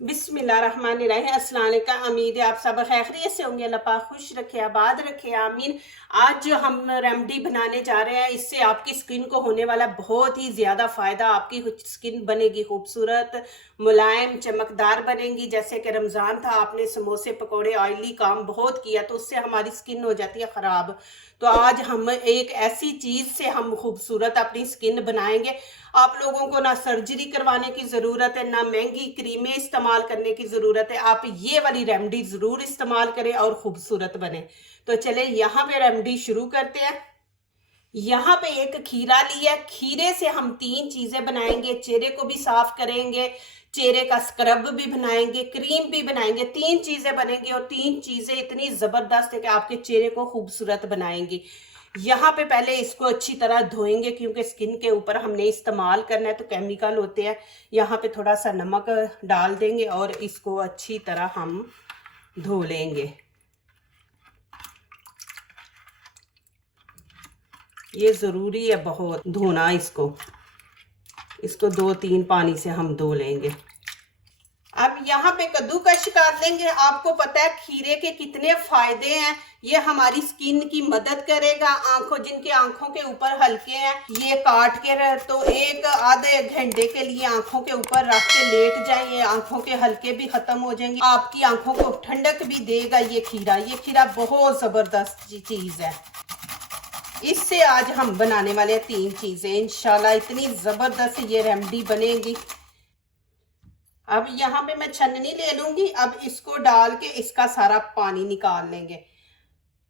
बिस्मिल्लाहिर्रहमानिर्रहीम। अस्सलाम वालेकुम। उम्मीद है आप सब खैरियत से होंगे। अल्लाह पाक खुश रखे, आबाद रखे, आमीन। आज जो हम रेमेडी बनाने जा रहे हैं, इससे आपकी स्किन को होने वाला बहुत ही ज़्यादा फ़ायदा। आपकी स्किन बनेगी खूबसूरत, मुलायम, चमकदार बनेगी। जैसे कि रमज़ान था, आपने समोसे पकोड़े ऑयली काम बहुत किया तो उससे हमारी स्किन हो जाती है ख़राब। तो आज हम एक ऐसी चीज़ से हम खूबसूरत अपनी स्किन बनाएंगे। आप लोगों को ना सर्जरी करवाने की ज़रूरत है, ना महंगी क्रीमें इस्तेमाल करने की ज़रूरत है। आप ये वाली रेमेडी ज़रूर इस्तेमाल करें और खूबसूरत बने। तो चले यहाँ पे रेमेडी शुरू करते हैं। यहाँ पे एक खीरा लिया, खीरे से हम तीन चीज़ें बनाएंगे। चेहरे को भी साफ करेंगे, चेहरे का स्क्रब भी बनाएंगे, क्रीम भी बनाएंगे। तीन चीज़ें बनेंगी और तीन चीज़ें इतनी ज़बरदस्त है कि आपके चेहरे को खूबसूरत बनाएंगी। यहाँ पे पहले इसको अच्छी तरह धोएंगे क्योंकि स्किन के ऊपर हमने इस्तेमाल करना है तो केमिकल होते हैं। यहाँ पे थोड़ा सा नमक डाल देंगे और इसको अच्छी तरह हम धो लेंगे। ये ज़रूरी है बहुत धोना इसको। इसको 2-3 पानी से हम धो लेंगे। अब यहाँ पे कद्दूकश कर देंगे। आपको पता है खीरे के कितने फायदे हैं। ये हमारी स्किन की मदद करेगा। जिनके आंखों के ऊपर हल्के हैं, ये काट के तो एक आधे घंटे के लिए आंखों के ऊपर रख के लेट जाइए, आंखों के हल्के भी खत्म हो जाएंगे। आपकी आंखों को ठंडक भी देगा ये खीरा बहुत जबरदस्त चीज है। इससे आज हम बनाने वाले हैं तीन चीजें। इंशाल्लाह इतनी जबरदस्त ये रेमेडी बनेगी। अब यहाँ पे मैं छन्नी ले लूंगी। अब इसको डाल के इसका सारा पानी निकाल लेंगे।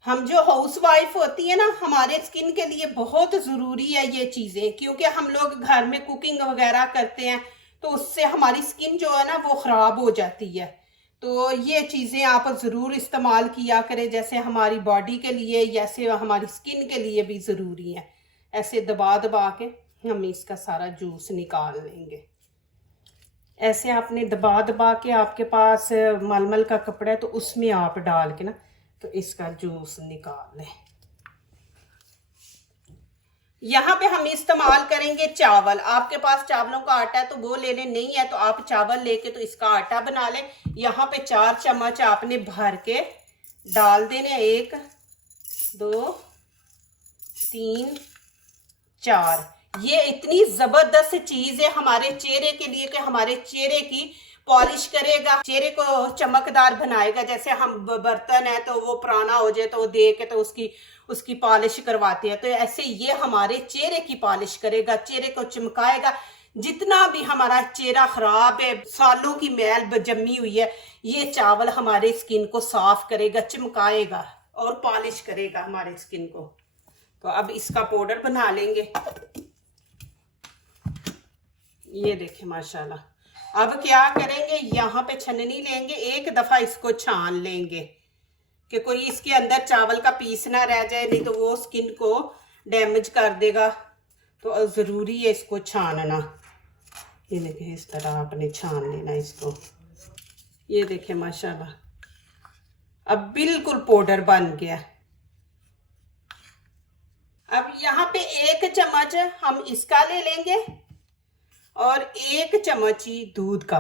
हम जो हाउस वाइफ होती है ना, हमारे स्किन के लिए बहुत ज़रूरी है ये चीज़ें, क्योंकि हम लोग घर में कुकिंग वगैरह करते हैं तो उससे हमारी स्किन जो है ना वो ख़राब हो जाती है। तो ये चीज़ें आप ज़रूर इस्तेमाल किया करें, जैसे हमारी बॉडी के लिए, जैसे हमारी स्किन के लिए भी ज़रूरी है। ऐसे दबा दबा के हम इसका सारा जूस निकाल लेंगे। ऐसे आपने दबा दबा के, आपके पास मलमल का कपड़ा है तो उसमें आप डाल के ना तो इसका जूस निकाल लें। यहाँ पे हम इस्तेमाल करेंगे चावल। आपके पास चावलों का आटा है तो वो ले लें, नहीं है तो आप चावल लेके तो इसका आटा बना लें। यहाँ पे 4 चम्मच आपने भर के डाल देने। 1 2 3 4। ये इतनी जबरदस्त चीज है हमारे चेहरे के लिए कि हमारे चेहरे की पॉलिश करेगा, चेहरे को चमकदार बनाएगा। जैसे हम बर्तन है तो वो पुराना हो जाए तो वो दे के तो उसकी पॉलिश करवाते हैं, तो ऐसे ये हमारे चेहरे की पॉलिश करेगा, चेहरे को चमकाएगा। जितना भी हमारा चेहरा खराब है, सालों की मैल जमी हुई है, ये चावल हमारे स्किन को साफ करेगा, चमकाएगा और पॉलिश करेगा हमारे स्किन को। तो अब इसका पाउडर बना लेंगे। ये देखें माशाल्लाह। अब क्या करेंगे, यहाँ पे छन्नी लेंगे, एक दफ़ा इसको छान लेंगे कि कोई इसके अंदर चावल का पीस ना रह जाए, नहीं तो वो स्किन को डैमेज कर देगा। तो ज़रूरी है इसको छानना। ये देखें इस तरह आपने छान लेना इसको। ये देखें माशाल्लाह, अब बिल्कुल पाउडर बन गया। अब यहाँ पे 1 चम्मच हम इसका ले लेंगे और 1 चम्मच ही दूध का।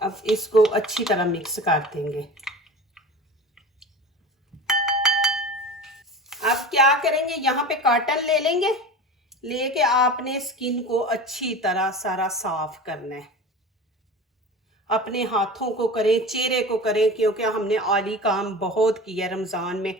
अब इसको अच्छी तरह मिक्स कर देंगे। अब क्या करेंगे, यहाँ पे कॉटन ले लेंगे, लेके आपने स्किन को अच्छी तरह सारा साफ करना है। अपने हाथों को करें, चेहरे को करें, क्योंकि हमने ऑयली काम बहुत किया रमज़ान में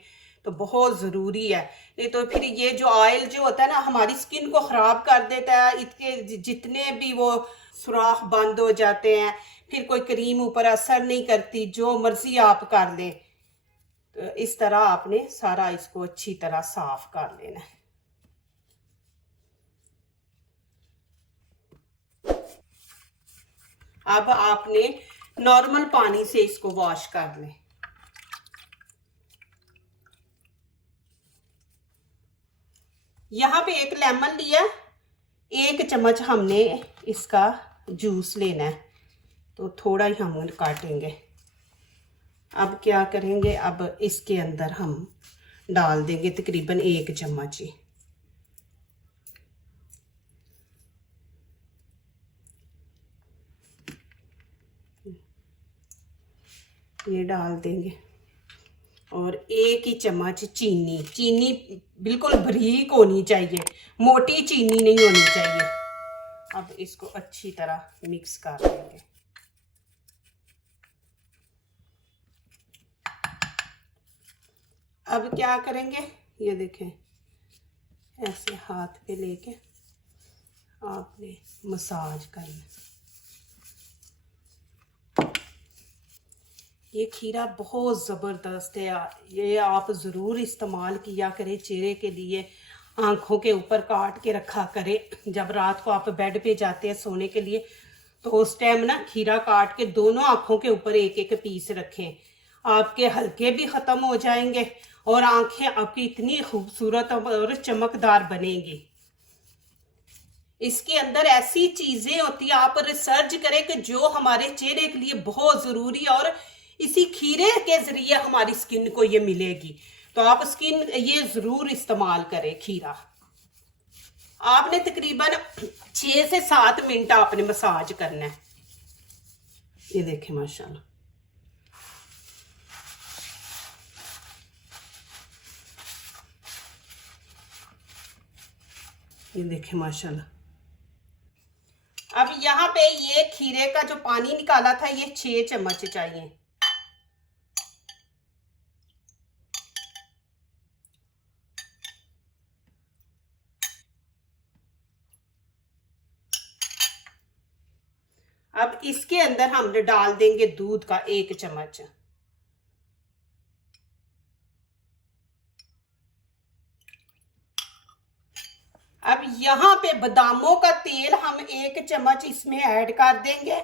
तो बहुत ज़रूरी है। नहीं तो फिर ये जो ऑयल जो होता है ना हमारी स्किन को ख़राब कर देता है। इसके जितने भी वो सुराख बंद हो जाते हैं, फिर कोई क्रीम ऊपर असर नहीं करती, जो मर्ज़ी आप कर लें। तो इस तरह आपने सारा इसको अच्छी तरह साफ कर लेना है। अब आपने नॉर्मल पानी से इसको वॉश कर लें। यहाँ पे 1 लेमन लिया, 1 चम्मच हमने इसका जूस लेना है, तो थोड़ा ही हम काटेंगे। अब क्या करेंगे, अब इसके अंदर हम डाल देंगे तकरीबन 1 चम्मच ही। ये डाल देंगे और 1 ही चम्मच चीनी। चीनी बिल्कुल बारीक होनी चाहिए, मोटी चीनी नहीं होनी चाहिए। अब इसको अच्छी तरह मिक्स कर देंगे। अब क्या करेंगे, ये देखें, ऐसे हाथ पे लेके आपने मसाज करना। ये खीरा बहुत ज़बरदस्त है, ये आप ज़रूर इस्तेमाल किया करें चेहरे के लिए। आँखों के ऊपर काट के रखा करें। जब रात को आप बेड पे जाते हैं सोने के लिए तो उस टाइम ना खीरा काट के दोनों आँखों के ऊपर 1-1 पीस रखें। आपके हल्के भी ख़त्म हो जाएंगे और आँखें आपकी इतनी खूबसूरत और चमकदार बनेंगी। इसके अंदर ऐसी चीज़ें होती हैं, आप रिसर्च करें कि जो हमारे चेहरे के लिए बहुत ज़रूरी है और इसी खीरे के ज़रिए हमारी स्किन को ये मिलेगी। तो आप स्किन ये ज़रूर इस्तेमाल करें खीरा। आपने तकरीबन 6 से 7 मिनट आपने मसाज करना है। ये देखें माशाल्लाह, ये देखें माशाल्लाह। अब यहाँ पे ये खीरे का जो पानी निकाला था ये 6 चम्मच चाहिए। अब इसके अंदर हम डाल देंगे दूध का 1 चम्मच। अब यहाँ पे बादामों का तेल हम 1 चम्मच इसमें ऐड कर देंगे।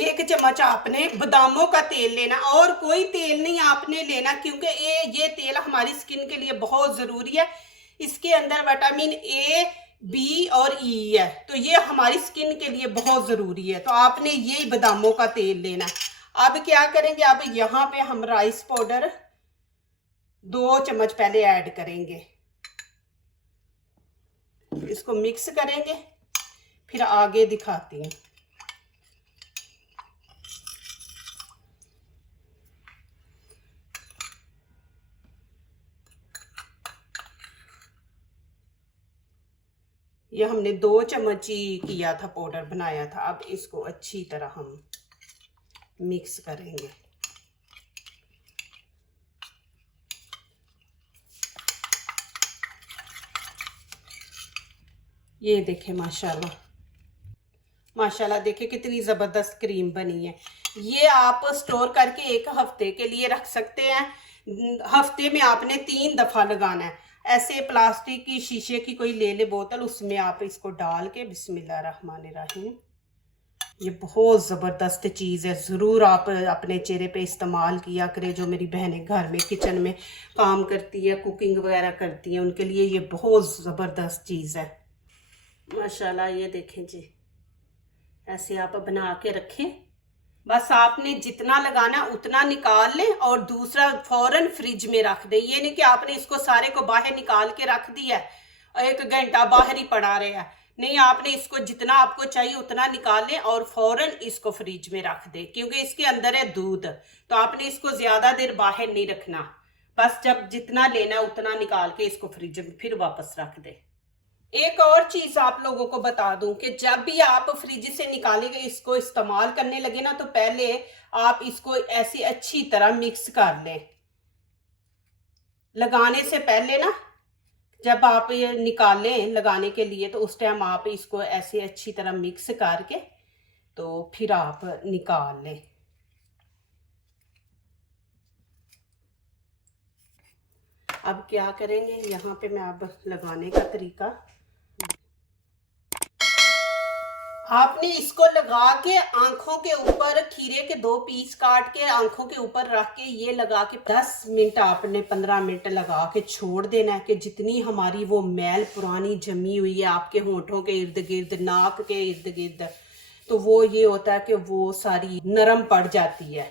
एक चम्मच आपने बादामों का तेल लेना और कोई तेल नहीं आपने लेना, क्योंकि ये तेल हमारी स्किन के लिए बहुत ज़रूरी है। इसके अंदर विटामिन ए, बी और ई है, तो ये हमारी स्किन के लिए बहुत ज़रूरी है। तो आपने ये बादामों का तेल लेना। अब क्या करेंगे, अब यहाँ पे हम राइस पाउडर 2 चम्मच पहले ऐड करेंगे। इसको मिक्स करेंगे, फिर आगे दिखाती हूँ। ये हमने 2 चम्मच ही किया था, पाउडर बनाया था। अब इसको अच्छी तरह हम मिक्स करेंगे। ये देखें माशाल्लाह, माशाल्लाह देखें कितनी ज़बरदस्त क्रीम बनी है। ये आप स्टोर करके 1 हफ्ते के लिए रख सकते हैं। हफ्ते में आपने 3 दफ़ा लगाना है। ऐसे प्लास्टिक की शीशे की कोई ले ले बोतल, उसमें आप इसको डाल के बिस्मिल्लाहिर्रहमानिर्रहीम। ये बहुत ज़बरदस्त चीज़ है, ज़रूर आप अपने चेहरे पे इस्तेमाल किया करें। जो मेरी बहनें घर में किचन में काम करती है, कुकिंग वगैरह करती हैं, उनके लिए ये बहुत ज़बरदस्त चीज़ है माशाल्लाह। ये देखें जी, ऐसे आप बना के रखें। बस आपने जितना लगाना उतना निकाल लें और दूसरा फौरन फ्रिज में रख दें। ये नहीं कि आपने इसको सारे को बाहर निकाल के रख दिया और 1 घंटा बाहर ही पड़ा रहा। नहीं, आपने इसको जितना आपको चाहिए उतना निकाल लें और फौरन इसको फ्रिज में रख दें, क्योंकि इसके अंदर है दूध। तो आपने इसको ज़्यादा देर बाहर नहीं रखना। बस जब जितना लेना उतना निकाल के इसको फ्रिज में फिर वापस रख दें। एक और चीज आप लोगों को बता दूं कि जब भी आप फ्रिज से निकालेंगे, इसको इस्तेमाल करने लगे ना, तो पहले आप इसको ऐसी अच्छी तरह मिक्स कर लें। लगाने से पहले ना, जब आप ये निकालें लगाने के लिए, तो उस टाइम आप इसको ऐसे अच्छी तरह मिक्स करके तो फिर आप निकाल लें। अब क्या करेंगे, यहाँ पे मैं अब लगाने का तरीका, आपने इसको लगा के आंखों के ऊपर खीरे के 2 पीस काट के आंखों के ऊपर रख के ये लगा के 10 मिनट आपने 15 मिनट लगा के छोड़ देना है कि जितनी हमारी वो मैल पुरानी जमी हुई है आपके होंठों के इर्द गिर्द, नाक के इर्द गिर्द, तो वो ये होता है कि वो सारी नरम पड़ जाती है।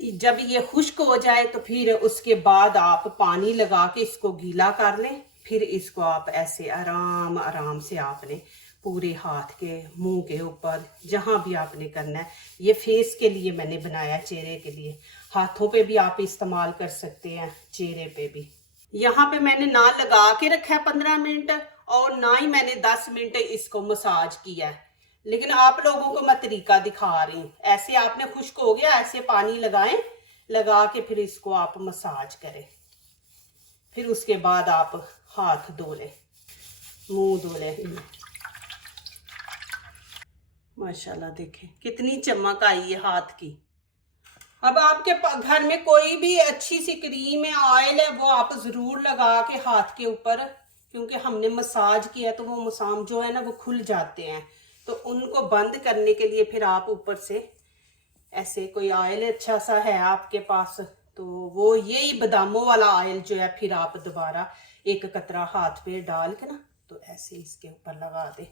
जब ये खुश्क हो जाए तो फिर उसके बाद आप पानी लगा के इसको गीला कर लें। फिर इसको आप ऐसे आराम आराम से आपने पूरे हाथ के, मुंह के ऊपर, जहाँ भी आपने करना है। ये फेस के लिए मैंने बनाया, चेहरे के लिए। हाथों पे भी आप इस्तेमाल कर सकते हैं, चेहरे पे भी। यहाँ पे मैंने ना लगा के रखा है 15 मिनट, और ना ही मैंने 10 मिनट इसको मसाज किया है। लेकिन आप लोगों को मैं तरीका दिखा रही हूँ। ऐसे आपने खुश्क हो गया, ऐसे पानी लगाएं, लगा के फिर इसको आप मसाज करें। फिर उसके बाद आप हाथ धो लें, मुंह धो लें। माशाल्लाह देखें कितनी चमक आई है हाथ की। अब आपके घर में कोई भी अच्छी सी क्रीम है, ऑयल है, वो आप ज़रूर लगा के हाथ के ऊपर, क्योंकि हमने मसाज किया तो वो मसाम जो है ना वो खुल जाते हैं। तो उनको बंद करने के लिए फिर आप ऊपर से ऐसे कोई ऑयल अच्छा सा है आपके पास, तो वो यही बादामों वाला ऑयल जो है, फिर आप दोबारा एक कतरा हाथ पे डाल के ना तो ऐसे इसके ऊपर लगा दे।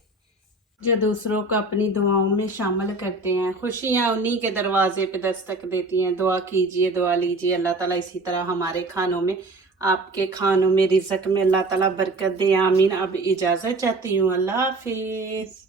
जो दूसरों को अपनी दुआओं में शामिल करते हैं, खुशियाँ उन्हीं के दरवाजे पे दस्तक देती हैं। दुआ कीजिए, दुआ लीजिए, अल्लाह ताला इसी तरह हमारे खानों में, आपके खानों में, रिज़्क में अल्लाह ताला बरकत दे। आमीन। अब इजाज़त चाहती हूँ, अल्लाह हाफिज़।